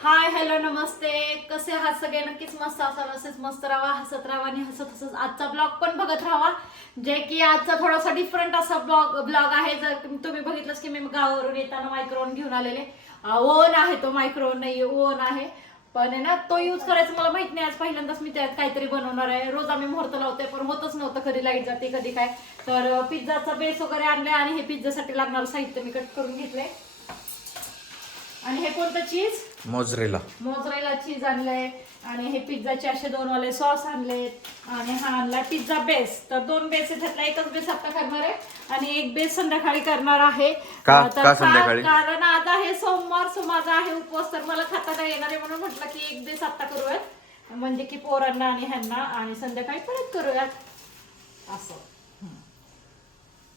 Hi hello नमस्ते. कसे आहात सगळे? नक्कीच मस्त असाल. असेच मस्त राहा हसत राहा आणि हसत हसत आजचा ब्लॉग पण बघत राहा. जे की आजचा थोडासा डिफरंट असा ब्लॉग ब्लॉग आहे. जर तुम्ही बघितलंच की मी गावावरून येताना मायक्रोन घेऊन आलेले. ओन आहे तो मायक्रोन नाही ओन आहे. पण आहे ना तो यूज करायचा मला माहीत नाही. आज पहिल्यांदाच मी त्यात काहीतरी बनवणार आहे. रोज आम्ही मुहूर्त लावते पण होतच नव्हतं. कधी लाइट जाते कधी काय. तर पिझ्झाचा बेस वगैरे आणले आणि हे पिझ्झासाठी लागणारं साहित्य मी कट करून घेतले आणि हे कोणतं चीज मोजरेला. मोझरेला चीज आणलंय आणि हे पिझ्झाचे असे दोन वाले सॉस आणलेत आणि हा आणला पिझ्झा बेस. तर दोन बेस त्यातला एकच बेस आता करणार आहे आणि एक बेस संध्याकाळी करणार आहे. का- तर का संध्याकाळी? कारण आज आहे सोमवार सो माझा आहे उपवास तर मला खाता काय येणार आहे म्हणून म्हटलं की एक बेस आता करूयात. म्हणजे की पोरांना आणि ह्यांना आणि संध्याकाळी परत करूयात. असं. हं.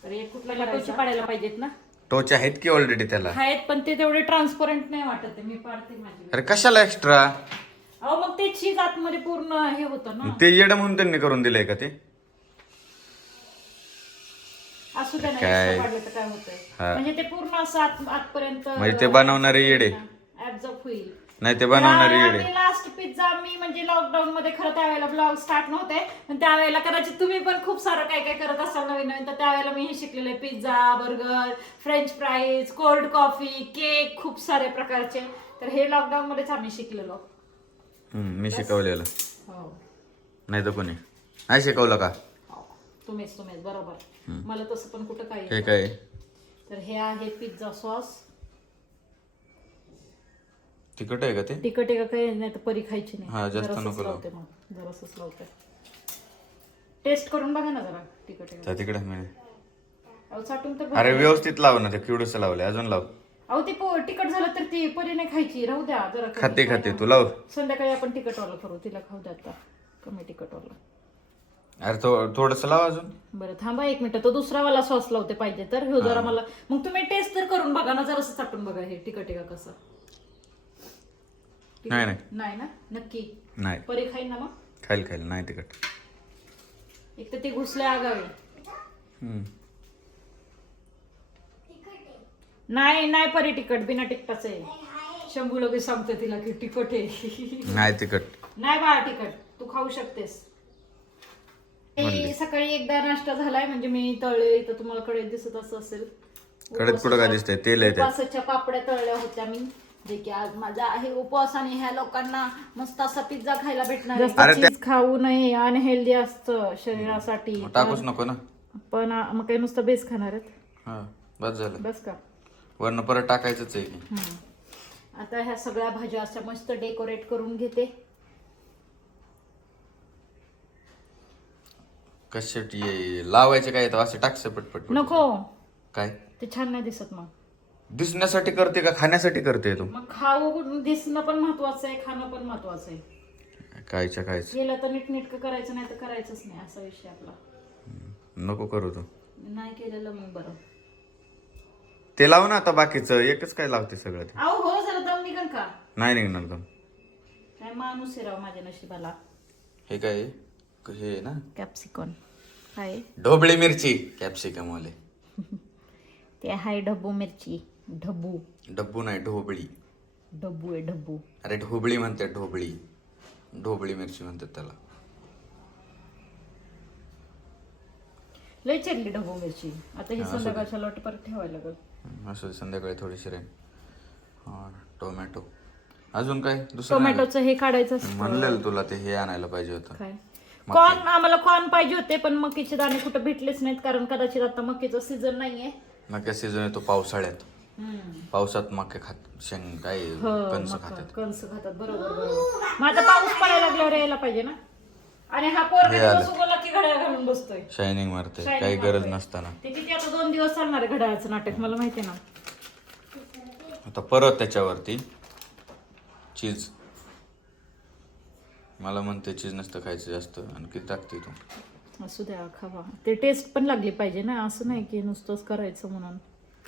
तर एक कुठला टोची पाडायला पाहिजेत ना? टोच आहेत की ऑलरेडी त्याला? आहेत पण ते तेवढे ट्रान्सपरंट नाही वाटत आहे. मी पाडते माझी. अरे कशाला एक्स्ट्रा अहो मग ते चीज आतमध्ये पूर्ण हे होतं ना. ते येड म्हणून त्यांनी करून दिलंय का ते? असू द्या ना काय? extra काढलं तर काय होतंय? हा. म्हणजे ते पूर्ण असं आत आतपर्यंत म्हणजे ते बनवणारे येडे. ऍब्झॉर्ब होईल. नाही ते बनवणारे येडे लास्ट पिझ्झा मी म्हणजे लॉकडाऊन मध्ये खरं त्यावेळेला ब्लॉग स्टार्ट नव्हते पण त्यावेळेला कदाचित तुम्ही पण खूप सारं काय काय करत असाल नवीन नवीन तर त्यावेळेला मी हे शिकलेले pizza burger french fries cold coffee cake खूप सारे प्रकारचे. तर हे लॉकडाऊन मध्येच आम्ही शिकलेलो. मी शिकवलेलं. हो. नाही तर कोणी. नाही शिकवलं का? हो. तुम्हीच तुम्हीच बरोबर. मला तसं पण कुठं काही हे काय? तर हे आहे पिझ्झा सॉस तिकट आहे का ते? तिखट आहे का काही नाही तर परी खायची हा, नाही जास्त जरासंच नको लावू. लावते मग जरासंच लावते टेस्ट करून बघा ना जरा तिखट आहे. का. तिकडे मी अहो चाटून तर अरे. व्यवस्थित लाव ना ते किवडस लावले अजून लाव. अहो ती पो- तिखट झालं तर ती परी नाही खायची. राहू द्या जरा कमी. खाते खाते. तू लाव. संध्याकाळी आपण तिखटवाला करू. तिला खाऊ द्या आता. कमी तिखटवाला. अरे तो थोडस लाव अजून. बरं थांबा एक मिनिट. तो दुसरा वाला सॉस लावते पाहिजे. तर ह्यो जरा मला मग तुम्ही टेस्ट तर करून बघा ना जरासं चाटून बघा हे तिखट आहे का कसं. नाही नाही. नाही ना? नक्की. नाही. परी खाईन ना मग? खाईल खाईल. नाही तिकट एक तर ते घुसले आगावे. हम्म. नाही नाही परी तिखट. बिना तिखटाचं आहे. शंभू लगेच सांगतो तिला की तिखट आहे. नाही तिकट नाही बाळा तिखट. तू खाऊ शकतेस. ए, सकाळी एकदा नाश्ता झालाय म्हणजे मी तळले इथं तुम्हाला कडे दिसत असं असेल. कडत कुठं काय दिसतंय? तेल आहे त्यात. पापड्या तळल्या होत्या मी. जे की आज माझा आहे उपवास आणि ह्या लोकांना मस्त असा पिझ्झा खायला भेटणार अरे चीज खाऊ नये अनहेल्दी असतं शरीरासाठी. टाकूच नको ना. पण आ, मग काही नुसतं बेस खाणार आहेत. हा बस झालं. बस का? वरनं परत टाकायचंच आहे की. हम्म. आता ह्या सगळ्या भाज्या अशा मस्त डेकोरेट करून घेते. कशासाठी हे लावायचे काय? तर असे टाकसे पटपट नको. काय? ते छान नाही दिसत मग. दिसण्यासाठी करते का खाण्यासाठी करते तू? मग खाऊ दिसणं पण महत्वाचं आहे खाणं पण महत्वाचं आहे. कायच्या कायच गेलं तर नीटनेटकं करायचं नाही तर करायचंच नाही असा विषय आपला. नको करू तू. नाही केलेलं मग बरं. ते लाव ना आता बाकीचं. एकच काय लावते सगळं ते? अहो हो जरा दम निघन का? नाही निघणार दम. काय माणूस आहे राव माझ्या नशिबाला. हे काय? हे आहे ना? कॅप्सिकॉन. काय ढोबळी मिरची. कॅप्सिकम वाले. ते आहे ढब्बू मिरची. ढब्बू डब्बू नाही ढोबळी. ढब्बू आहे ढब्बू अरे ढोबळी म्हणतात ढोबळी. ढोबळी मिरची म्हणतात त्याला. लय चिरली ढब्बू मिरची. आता ही संध्याकाळच्या लोट परत ठेवायला लागल. हम्म, असं संध्याकाळी थोडीशी राहील हा टोमॅटो. अजून काय? दुसरं नाही टोमॅटोचं हे काढायचं का? असतं. म्हणलेलं तुला ते हे आणायला पाहिजे होतं. काय? कॉर्न आम्हाला कॉर्न पाहिजे होते पण मकीचे दाणे कुठे भेटलेच नाहीत कारण कदाचित आता मकीचा सीझन नाहीये. मक्या सीझन येतो पावसाळ्यात. पावसात मक्या खात शेंग काय हो, कणस मका, खातात. कणस खातात बरोबर आता पाऊस पडायला लागल्यावर यायला पाहिजे ना? आणि हा पोरगा आलं. दिवस उगवला की घड्याळ घालून बसतोय. शायनिंग मारते Shining काही गरज. नसताना. ते किती आता दोन दिवस चालणार आहे घड्याळाचं नाटक मला माहिती ना. आता परत त्याच्यावरती चीज. मला म्हणते चीज नसतं खायचं जास्त आणि किती टाकते तू? असू द्या खावा. ते टेस्ट पण लागली पाहिजे ना असं नाही की नुसतंच करायचं म्हणून.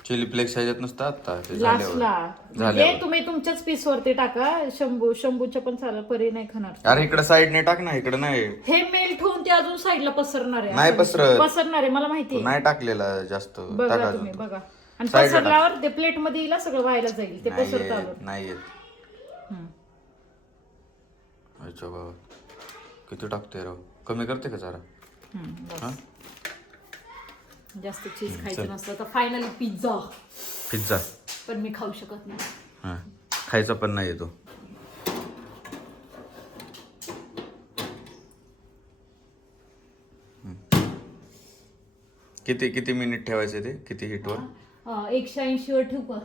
चिली फ्लेक्स ह्याच्यात नसतं आता ते झाल्यावर. लास्टला म्हणजे झाल्यावर तुम्ही तुमच्याच पीस वरती टाका. शंभू शंभूच्या पण चालेल परी नाही खाणार. अरे इकडे साईडने टाक ना इकडे नाही. हे मेल ठेवून ते अजून साईडला पसरणार आहे. नाही असं पसरत. पसरणार आहे मला माहिती तू आहे. नाही टाकलेला जास्त. बघा टाका तुम्ही अजून. बघा. आणि Side ला पसरल्यावर ते प्लेटमध्ये येईल सगळं व्हायला जाईल. ते नाही पसरत येत, आलं नाही येत. अच्छा बाबा किती टाकते राव. कमी करते का जरा? बस. जास्त चीज. खायचं नसतं तर फायनली पिझ्झा पिझ्झा पण मी खाऊ शकत नाही. हा. खायचा पण नाही येतो किती किती मिनिट ठेवायचे ते? किती हिटवर एकशे ऐंशी वर ठेवू का?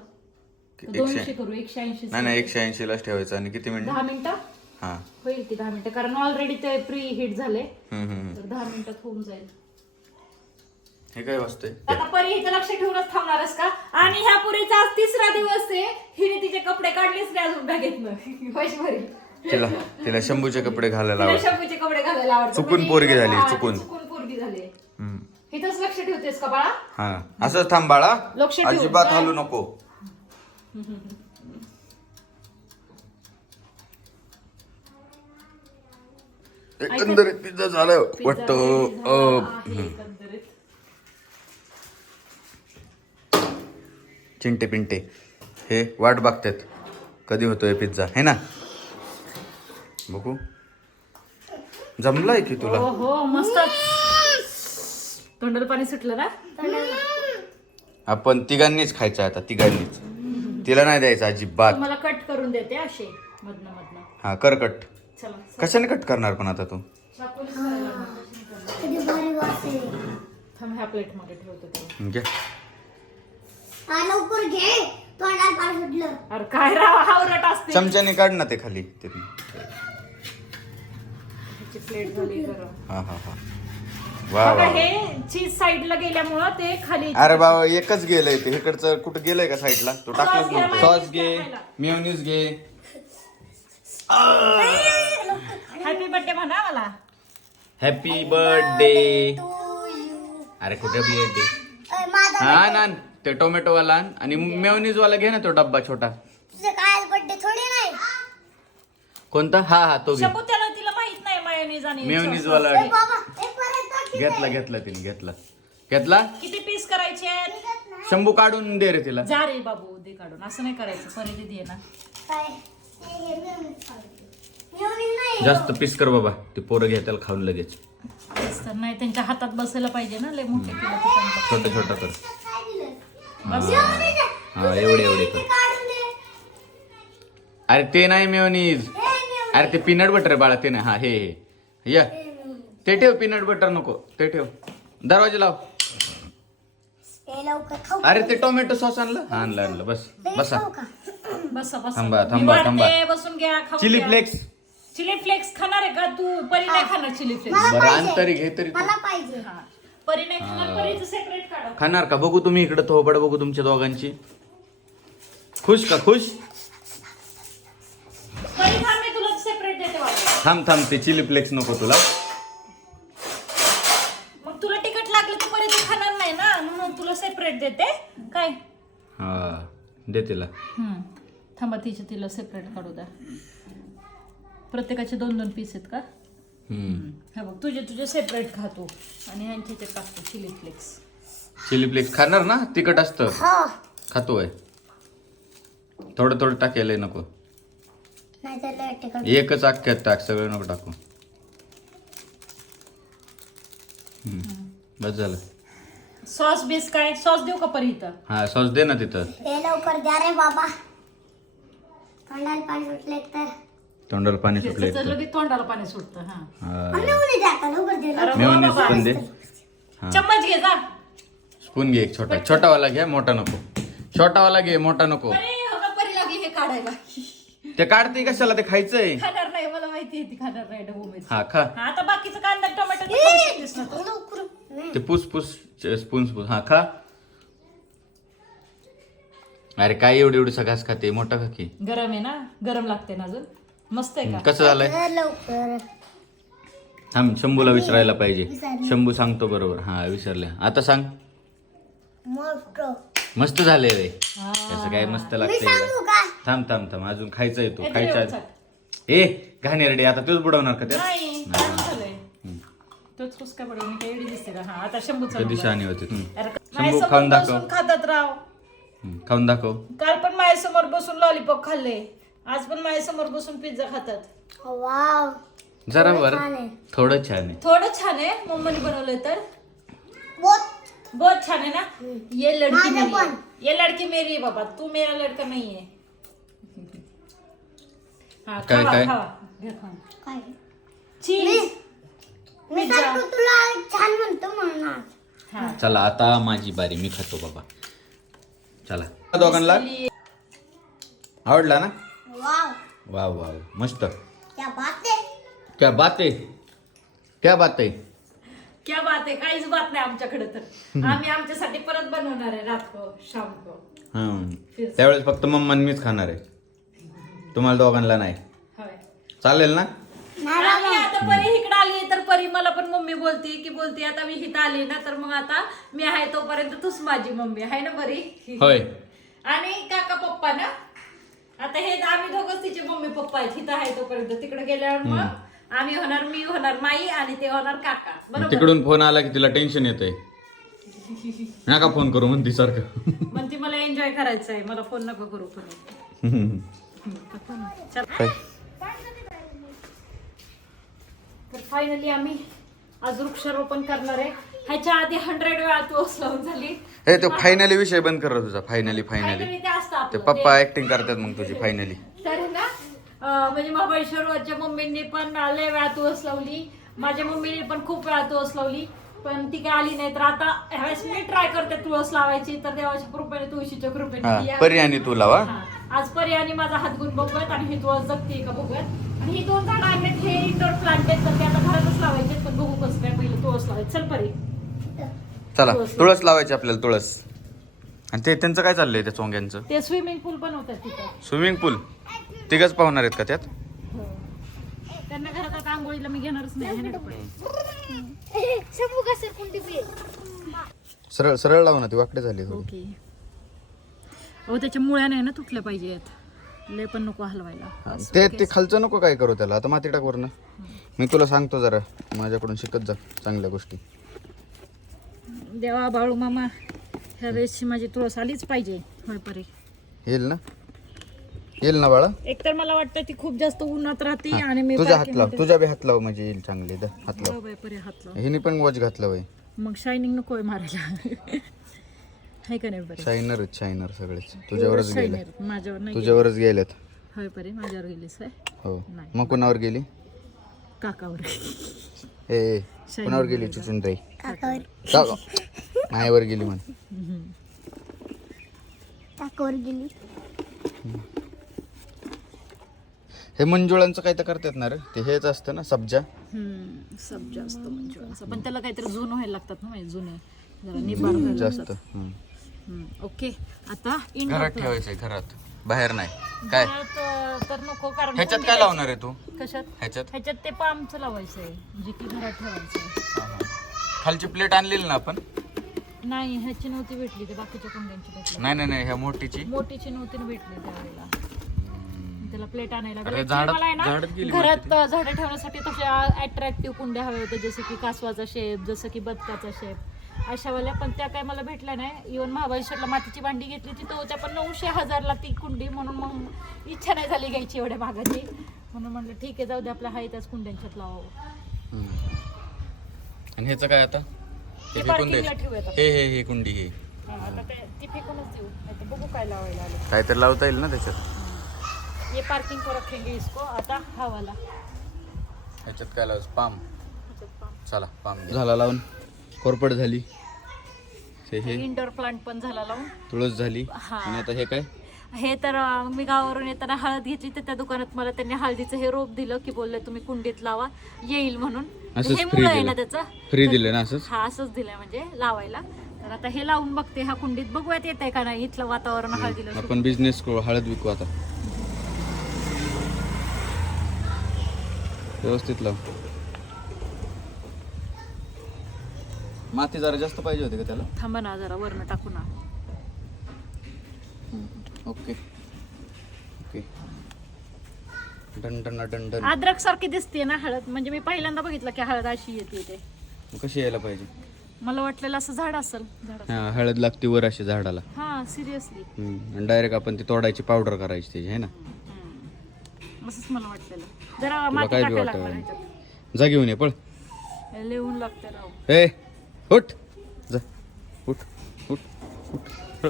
दोनशे एकशे करू एकशे ऐंशी नाही नाही एकशे ऐंशी लाच ठेवायचं. आणि किती मिनिट दहा मिनिटं? हा. होईल की दहा मिनिटं. कारण ऑलरेडी ते प्री हिट झाले. हम्म, हम्म, हम्म. तर दहा मिनिटात होऊन जाईल. हे काय वाजतंय? आता परी हिचं लक्ष ठेवूनच थांबणारच का? आणि ह्या पुरीचा आज तिसरा दिवस आहे. हिने तिचे कपडे काढलेच नाही अजून बॅगेतनं वैशभरी तिला तिला शंभूचे कपडे घालायला तिला आवडतात. शंभूचे कपडे घालायला आवडतात. चुकून म्हणजे पोरगी झाली, हा, चुकून. चुकून पोरगी झाली. हम्म. इथंच लक्ष ठेवतेस का बाळा? हा. असंच थांब बाळा. लक्ष ठेव. अजिबात? हलू नको. एकंदरीत पिझ्झा वाटतं. झाला अं, आहे एकंदरीत. चिंटे पिंटे. हे वाट बघतात. कधी होतोय पिझ्झा? है ना? बघू. जमलाय की तुला? हो हो मस्त तोंडाला पाणी सुटलं ना? आपण तिघांनीच खायचं आता तिघांनीच. तिला नाही द्यायचं अजिबात. तुम्हाला कट करून देते असे मधनं मधनं. हा कर कट चला कशाने कट करणार पण आता तू? थांब ह्या प्लेटमध्ये ठेवतो तेव्हा. घे. हा, लवकर घे. तोंडाला पाणी सुटलं. अरे काय राव हावरट असते. चमच्याने काढ ना ते खाली. ते प्लेट झाली गरम हा हा हा. वा बघा वा हे चीज साईडला गेल्यामुळं ते खाली अरे बाबा एकच गेलंय ते. इकडचं कुठं गेलंय का साईडला तो टाकलंच घ्या, नव्हतं. सॉस घे. मिओनिस घे. हॅपी बर्थडे म्हणा मला. हॅपी बर्थडे टू यू अरे कुठे बर्थडे हा ना ते टोमॅटो वाला आण. आणि मेवनीज वाला घे ना तो डब्बा छोटा. तुझं काय बर्थडे थोडी नाही. कोणता? हा हा तो घे. तिला माहीत नाही मायोनीज आणि मेवनीज. वाला ए, बाबा एक परत टाक की घेतला घेतला तिने घेतला. घेतला? किती पीस करायचे आहेत? शंभू काढून दे रे तिला. जा रे बाबू दे काढून. असं नाही करायचं. परी दिदी आहे ना. काय? हे घे, मेयोनीज खाऊ. जास्त पीस कर बाबा. ते पोरं घ्या त्याला खाऊन लगेच. तर नाही त्यांच्या हातात बसायला पाहिजे ना लय मोठे किलो तिखट. छोटं छोटं कर. हा. एवढे एवढे कर. अरे ते नाही मेवनीज. अरे ते पीनट बटर बाळा ते नाही. हा हे हे. या. ते ठेव पीनट बटर नको. ते ठेव. दरवाजा लाव. अरे ते टोमॅटो सॉस आणलं? हा आणलं आणलं. बस बसा. बसा बसा. थांबा, मी थांबा, वाढते, थांबा. बसून घ्या खाऊ चिली. फ्लेक्स. चिली फ्लेक्स खाणार आहे का तू? परी नाही खाणार चिली फ्लेक्स. मला बरं आण. तरी घे तरी तू. मला पाहिजे. हा. परी नाही खाणार परीचं सेपरेट काढा. खाणार का? बघू तुम्ही इकडे थोबड बघू तुमच्या दोघांची. खुश का? खुश? परी थांब मी तुला सेपरेट देते वाटतं. थांब थांब ते चिली फ्लेक्स नको तुला. मग तुला तिखट लागलं तर परी तू खाणार नाही ना? म्हणून तुला सेपरेट देते. काय? हा दे तिला. थांबा तिचे तिला सेपरेट काढू द्या. प्रत्येकाचे दोन दोन पीस आहेत का? हम्म. हा बघ तुझे तुझे सेपरेट खातो आणि ह्यांचे ते टाकतो चिली फ्लेक्स चिली फ्लेक्स खाणार ना? तिखट असतं. हा. खातोय. थोडं थोडं टाकायला नको. एकच अख्ख्यात टाक सगळं नको टाकू. हम्म. बस झालं. सॉस बेस काय? सॉस देऊ का परी इथं? हा सॉस दे ना तिथं. लवकर द्या रे बाबा. तोंडाला पाणी सुटले तर. तोंडाला पाणी सुटलं त्याचं. लगेच तोंडाला पाणी सुटतं हा. हा. लवकर दे अरे मेवनीज बाबा. पण दे. हा. चम्मच घे जा. स्पून घे एक छोटा. छोटावाला घ्या मोठा नको. छोटावाला घे मोठा नको. अरे हो का परी लागली हे काढायला. ते काढते कशाला ते खायचंय? खाणार नाही मला माहिती आहे ती खाणार नाही डबू मिरची हा खा. हा, आता बाकीचं कांदा टोमॅटो तर खाऊ शकतेस ना तू. लवकर नाही. ते पुस पुस स्पून स्पून. हा खा. अरे काय एवढी एवढी सगळ्याच खाते? मोठा खा की. गरम आहे ना? गरम लागते ना अजून? मस्त आहे का? कसं झालंय? लवकर थांब शंभूला विचारायला पाहिजे. विचारलं. शंभू सांगतो बरोबर. हा विसरल्या. आता सांग. मस्त. मस्त झाले रे. हा. त्याचं काय मस्त मी लागतंय सांगू का? थांब थांब थांब. अजून खायचा येतो खायचा चाल. ए घाणेरडे आता तोच बुडवणार का त्यात? नाही काय झालंय? तोच कुस काय पडलं काय एवढी दिसते का? हा आता शंभूचा कधी नंबर. शहाणी होती हम्म. अरे, शंभू माझ्यासमोर खाऊन दाखव. बसून खातात राव. हम्म, खाऊन दाखव. काल पण माझ्यासमोर बसून लॉलीपॉप खाल्ले. आज पण माझ्यासमोर बसून पिझ्झा खातात. वाव जरा छान बर आहे. थोडं छान आहे. थोडं छान आहे. मम्मीने बनवलंय तर. बहुत बहुत छान है ना? ये लड़की मेरी है. ये लड़की मेरी है बाबा. तू मेरा लड़का नहीं है हाँ, काय- खावा, काय? खावा. घे खाऊन. काय? चीज मी पिझ्झा. सारखं तुला छान म्हणतो म्हणून आज. हा. चला आता माझी बारी. मी खातो बाबा. चला. दोघांना आवडला ना? वाव. Wow wow. मस्त. क्या बात आहे क्या बात आहे क्या बात आहे क्या बात आहे? काहीच बात नाही आमच्याकडे तर. आम्ही आमच्यासाठी परत बनवणार आहे रात को शाम को हं. त्यावेळेस फक्त मम्मा आणि मीच खाणार आहे. तुम्हाला दोघांना नाही. होय. चालेल ना? आणि आता परी इकडे आली तर परी मला पण मम्मी बोलते की बोलते आता मी इथं आली ना तर मग आता मी आहे तोपर्यंत तूच माझी मम्मी. आहे ना परी? होय. आणि काका पप्पा ना? आता हे आम्ही दोघंच तिचे मम्मी पप्पा आहेत इथं आहे तोपर्यंत. तिकडे गेल्यावर मग आम्ही होणार मी होणार माई आणि ते होणार काका. बरोबर? तिकडून फोन आला की तिला टेन्शन येतंय. नका फोन करू म्हणती सारखं. पण ती मला एन्जॉय करायचं आहे मला फोन नको करू पण चल. काय? तर फायनली आम्ही आज वृक्षारोपण करणार आहे. ह्याच्या आधी हंड्रेड वेळा तू लावून झाली. हे तो फायनली विषय बंद कर तुझा. फायनली फायनली ते असतं ते आपलं. पप्पा ऍक्टिंग करतात मग तुझी फायनली तर ना अं, म्हणजे महाबळेश्वरच्या मम्मींनी पण लय वेळा तुळस लावली. माझ्या मम्मीने पण खूप वेळा तुळस लावली. पण ती काय आली नाही तर आता ह्यावेळेस मी ट्राय करते तुळस लावायची. तर देवाच्या कृपेने तुळशीच्या कृपेने ती हा आहे. परी आणि तू लावा. हा. आज परी आणि माझा हातगुण बघूयात आणि ही तुळस जगते का बघूयात? ही दोन झाडं आणलेत हे इंडोर प्लांट आहेत तर ते आता घरातच लावायचे पण बघू कसं काय पहिलं तुळस लावायचं. चल परी. चला तुळस. तुळस लावायची आपल्याला तुळस. आणि ते त्यांचं काय चाललंय त्या चोंग्यांचं ते स्विमिंग पूल बनवतात तिथं. स्विमिंग पूल तिघच पाहुणार आहेत का त्यात? हो. त्यांना घरात आता आंघोळीला मी घेणारच नाही है ना कपडे शंभू कसे कोणती बी सरळ सरळ लावा ना ती वाकडे झाली थोडी. ओके. अहो त्याच्या मुळ्या नाही ना तुटल्या पाहिजेत. लय पण नको हलवायला. ते ते खालचं नको काय करू त्याला? आता माती टाक वरनं. मी तुला सांगतो जरा. माझ्याकडून शिकत जा चांगल्या गोष्टी. देवा बाळू मामा ह्या वेळेसची माझी तुळस आलीच पाहिजे. येईल ना? येईल ना बाळा? एक तर मला वाटतं ती खूप जास्त उन्हात राहते आणि मी तुझ्या हात लाव. तुझ्या बी हात लाव म्हणजे येईल चांगली. दा हात लाव. हो हिने पण वॉच घातलं वय. मग शायनिंग नकोय मारायला. हाय का नाही बरे? शायनरच शायनर सगळेच तुझ्यावरच गेले शायनर माझ्यावर नाही तुझ्यावरच गेल्यात होय परी माझ्यावर गेलीस होय? हो. नाही. मग कुणावर गेली? काकावर. ए ए, कुणावर गेली चुचून ताई काकावर. का मायावर गेली म्हण. काकावर गेली. हे मंजुळांचं काय तर करतात ना रे? ते हेच असतं ना सब्जा? हम्म, सब जास्त म्हणजे पण त्याला काहीतरी जुनं व्हायला लागतात ना म्हणजे जुने. जरा निबार व्हायला जास्त. हम्म. ओके. आता घरात ठेवायचंय घरात. बाहेर नाही. काय? तर नको कारण ह्याच्यात काय लावणार आहे तू? कशात? ह्याच्यात? ह्याच्यात ते पामचं लावायचं आहे जे की घरात ठेवायचं. खालची प्लेट आणलेली ना आपण? नाही ह्याची नव्हती भेटली ते बाकीच्या कोंबड्यांची भेटली. नाही नाही नाही ह्या मोठीची. मोठीची नव्हती ना भेटली त्यावेळेला त्याला प्लेट आणायला अरे लागली. झाडात- मला आहे ना, झाडात गेली घरात झाडं ठेवण्यासाठी तशा अट्रॅक्टिव्ह कुंड्या हव्या होत्या जसं की कासवाचा शेप जसं की बदकाचा शेप अशा वाल्या पण त्या काय मला भेटल्या नाही. इव्हन महाबळेश्वरला मातीची भांडी घेतली तिथं होत्या पण नऊशे हजारला ती कुंडी म्हणून मग इच्छा नाही झाली घ्यायची एवढ्या भागाची. म्हणून म्हटलं ठीक आहे जाऊ दे आपल्या हाय त्याच कुंड्यांच्यात लावावं. आणि ह्याचं काय आता? ते हे फेकून द्यायचं ठेवूयात. हे हे हे कुंडी हे. हा, आता ते ती फेकूनच देऊ. नाहीतर बघू काय लावायला आलं. काय तर लावता येईल ना त्याच्यात? ये पार्किंग को रखेंगे इसको. आता हा वाला. ह्याच्यात काय लावायचं? पाम. चला पाम झाला लावून. कोरपड झाली. हे इंडोर प्लांट पण झाला लावून. तुळस झाली. हा. आणि आता हे काय? हे तर अं, मी गावावरून येताना हळद घेतली तर त्या दुकानात मला त्यांनी हळदीचं हे रोप दिलं की बोलले तुम्ही कुंडीत लावा येईल म्हणून. असंच हे free मुळं आहे दिलं. ना त्याचं? फ्री दिले ना असंच? हा असंच दिलंय म्हणजे लावायला. तर आता हे लावून बघते ह्या कुंडीत बघूयात येत का नाही इथलं वातावरण हळदीला आपण बिझनेस करू हळद विकू आता. व्यवस्थित लाव. माती जरा जास्त पाहिजे होती का त्याला? थांबा ना जरा वरनं टाकू ना. Okay. Okay. Done done done done अद्रक सारखी दिसते ना हळद. म्हणजे मी पहिल्यांदा बघितलं की हळद अशी येते ते. कशी यायला पाहिजे? मला वाटलेलं असं झाड असेल. झाड हा हळद लागते वर अशी झाडाला. हा सिरियसली. हम्म. आणि डायरेक्ट आपण ती तोडायची पावडर करायची त्याची आहे ना? असंच मला वाटलेलं. जरा तुला माती काय बी टाकायला वाटतं लागणार. जा घेऊन ये पळ. लिहून लागते राव. ए! उठ. जा. उठ उठ उठ.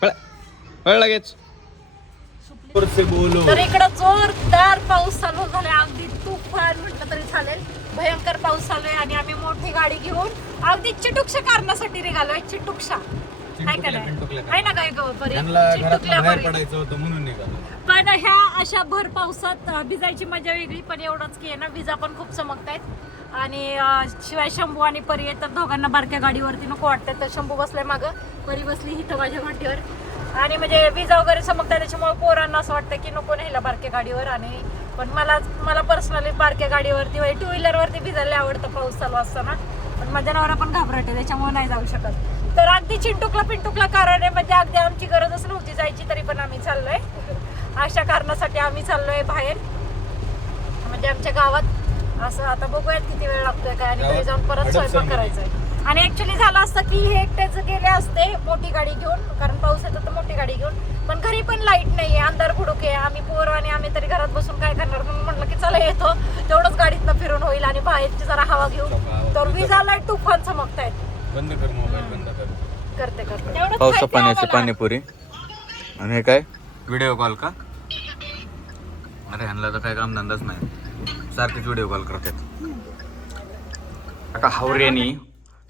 पळ. पळ लगेच. तर इकडं जोरदार पाऊस चालू झालाय. अगदी तुफान म्हटलं तरी चालेल. भयंकर पाऊस चालू आहे आणि आम्ही मोठी गाडी घेऊन अगदी चिटुक्षा कारणासाठी निघालोय. चिटुकशा. काय आहे ना काय गं बरी चिटुकल्या बरी पडायचं होतं म्हणून निघालो. पण ह्या अशा भर पावसात अं, भिजायची मजा वेगळी पण एवढंच की आहे ना विजा पण खूप चमकतायत. आणि अं, शिवाय शंभू आणि परी आहे तर दोघांना बारक्या गाडीवरती नको वाटतं. तर शंभू बसलाय मागं परी बसली इथं माझ्या मांडीवर आणि म्हणजे विजा वगैरे चमकतात त्याच्यामुळे पोरांना असं वाटतं की नको न्यायला बारक्या गाडीवर. आणि पण मला मला पर्सनली बारक्या गाडीवरती टू व्हीलरवरती भिजायला आवडतं पाऊस चालू असताना. पण माझ्या नवरा पण घाबरटे त्याच्यामुळे नाही जाऊ शकत. तर अगदी चिंटुकला पिंटुकला कारण आहे म्हणजे अगदी आमची गरजच नव्हती जायची तरी पण आम्ही चाललोय. अशा कारणासाठी आम्ही चाललोय बाहेर. म्हणजे आमच्या गावात असं आता बघूयात किती वेळ लागतोय काय आणि घरी जाऊन परत स्वयंपाक करायचा आहे आणि ऍक्च्युली झालं असतं की हे एकटेच गेले असते मोठी गाडी घेऊन कारण पाऊस येतो तर मोठी गाडी घेऊन. पण घरी पण लाइट नाहीये अंधार बुडूक आहे. आम्ही पोरं आणि आम्ही तरी घरात बसून काय करणार? म्हणून म्हटलं की चला येतो. तेवढंच गाडीतनं फिरून होईल आणि बाहेरची जरा हवा घेऊन. तर विजा लाइट तुफान चमकतायत. बंद कर मोबाईल बंद कर. करते करते. पावसा पाण्याची. पाणीपुरी. आणि हे काय? व्हिडिओ कॉल का? अरे ह्यांना तर काय काम धंदाच नाही. सारखेच व्हिडिओ कॉल करतात. आता हावऱ्यानी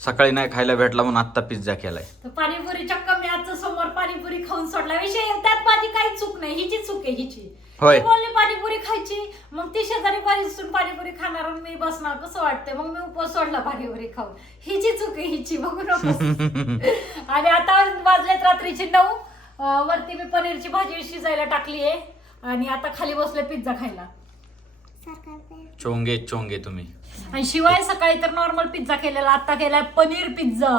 सकाळी नाही खायला भेटला म्हणून आत्ता पिझ्झा केलाय. तर पाणीपुरी चक्क मी आजचं समोर पाणीपुरी खाऊन सोडला. विषय त्यात माझी काही चूक नाही. हिची चूक आहे हिची. होय. पाणीपुरी खायची. मग ती शेजारी पाणीसून पाणीपुरी खाणार आणि मी बसणार कसं वाटतंय? मग मी उपवास सोडला पाणीपुरी खाऊन. हिची चूक आहे हिची बघू नको आणि आता वाजलेत रात्रीचे नऊ. वरती मी पनीरची भाजी शिजायला टाकली आहे. आणि आता खाली बसले पिझ्झा खायला. चोंगे चोंगे तुम्ही. आणि शिवाय सकाळी तर नॉर्मल पिझ्झा केलेला आता केलाय पनीर पिझ्झा.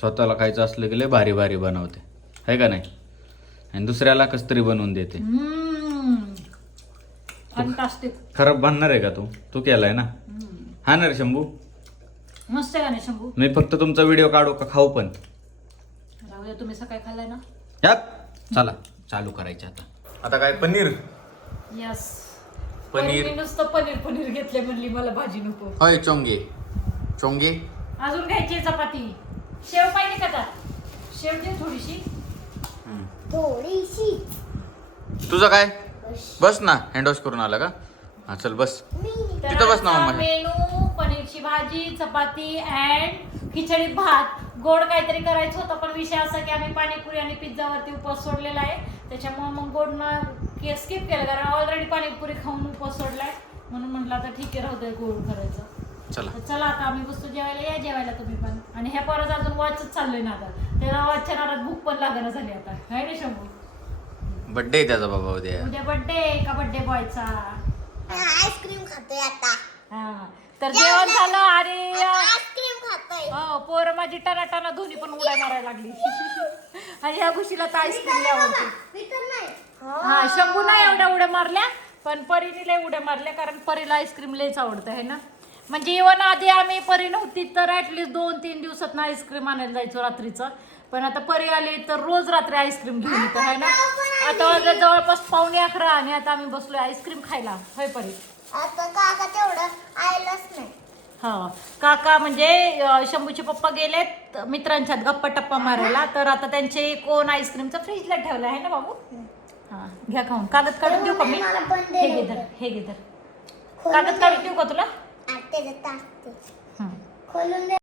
स्वतःला खायचं असलं की लय भारी भारी बनवते. आहे का नाही? आणि दुसऱ्याला कस तरी बनवून देते. फंटास्टिक खराब बनणार आहे का तू? तू केलाय ना? हा ना रे शंभू? मस्त आहे का नाही शंभू? मी फक्त तुमचा व्हिडिओ काढू का खाऊ पण? राहू द्या तुम्ही सकाळी खाल्लाय ना? चला चालू करायचे आता. आता काय पनीर? यस पनीर. मी नुसतं पनीर पनीर घेतले म्हणली मला भाजी नको. होय चोंगे. चोंगे? अजून घ्यायची आहे चपाती. शेव पाहिजे का त्यात शेव दे थोडीशी. थोडीशी. तुझं काय? बस ना हँडवॉश करून आला का? हा चल बस. तिथं बस ना मम्मा. मेनू पनीरची भाजी चपाती अँड खिचडी भात. गोड काहीतरी करायचं होतं पण विषय असा की आम्ही पाणीपुरी आणि पिझ्झावरती उपवास सोडलेला आहे. त्याच्यामुळे मग गोड न स्किप केलं कारण ऑलरेडी पाणीपुरी खाऊन उपवास सोडलाय. म्हणून म्हटलं आता ठीक आहे राहू गोड करायचं. चला. चला आता आम्ही बसतो जेवायला या जेवायला तुम्ही पण. आणि ह्या परत अजून वॉचच चाललोय ना आता. त्याला वॉचच्या नारात भूक पण लागणार झाली आता. आहे ना शंभू. बड्डे त्याचा बाबा उद्या. उद्या बर्थडे का बर्थडे बॉयचा आईस्क्रीम खातोय आता. हा तर जेवण झालं आणि आईस्क्रीम खातोय. हो पोरं माझी टनाटाना दोन्ही पण उड्या मारायला लागली. आणि ह्या गोष्टीला तर आईस्क्रीम आवडते नाही हा शंभू नाही एवढ्या उड्या मारल्या पण परीने लय उड्या मारल्या कारण परीला आईस्क्रीम लयच आवडतं आहे ना? म्हणजे इवन आधी आम्ही परी नव्हती तर ऍटलीस्ट दोन तीन दिवसात आईस्क्रीम आणायला जायचो रात्रीचं. पण आता परी आली तर रोज रात्री आईस्क्रीम घेऊन येतो आहे ना? आता वाजले जवळपास पावणे अकरा आणि आता आम्ही बसलोय आईस्क्रीम खायला. होय परी? आता काका तेवढं आयलाच नाही. हा. काका म्हणजे अं, शंभूचे पप्पा गेलेत मित्रांच्यात गप्पा टप्पा मारायला. तर आता त्यांचे कोण आईस्क्रीमचा फ्रीजला ठेवला आहे ना बाबू? हा. घ्या खाऊन. कागद काढून देऊ का मी? मला पण दे हे घे धर हे घे धर कागद काढून देऊ का तुला? आते जाते हं. खोलून दे.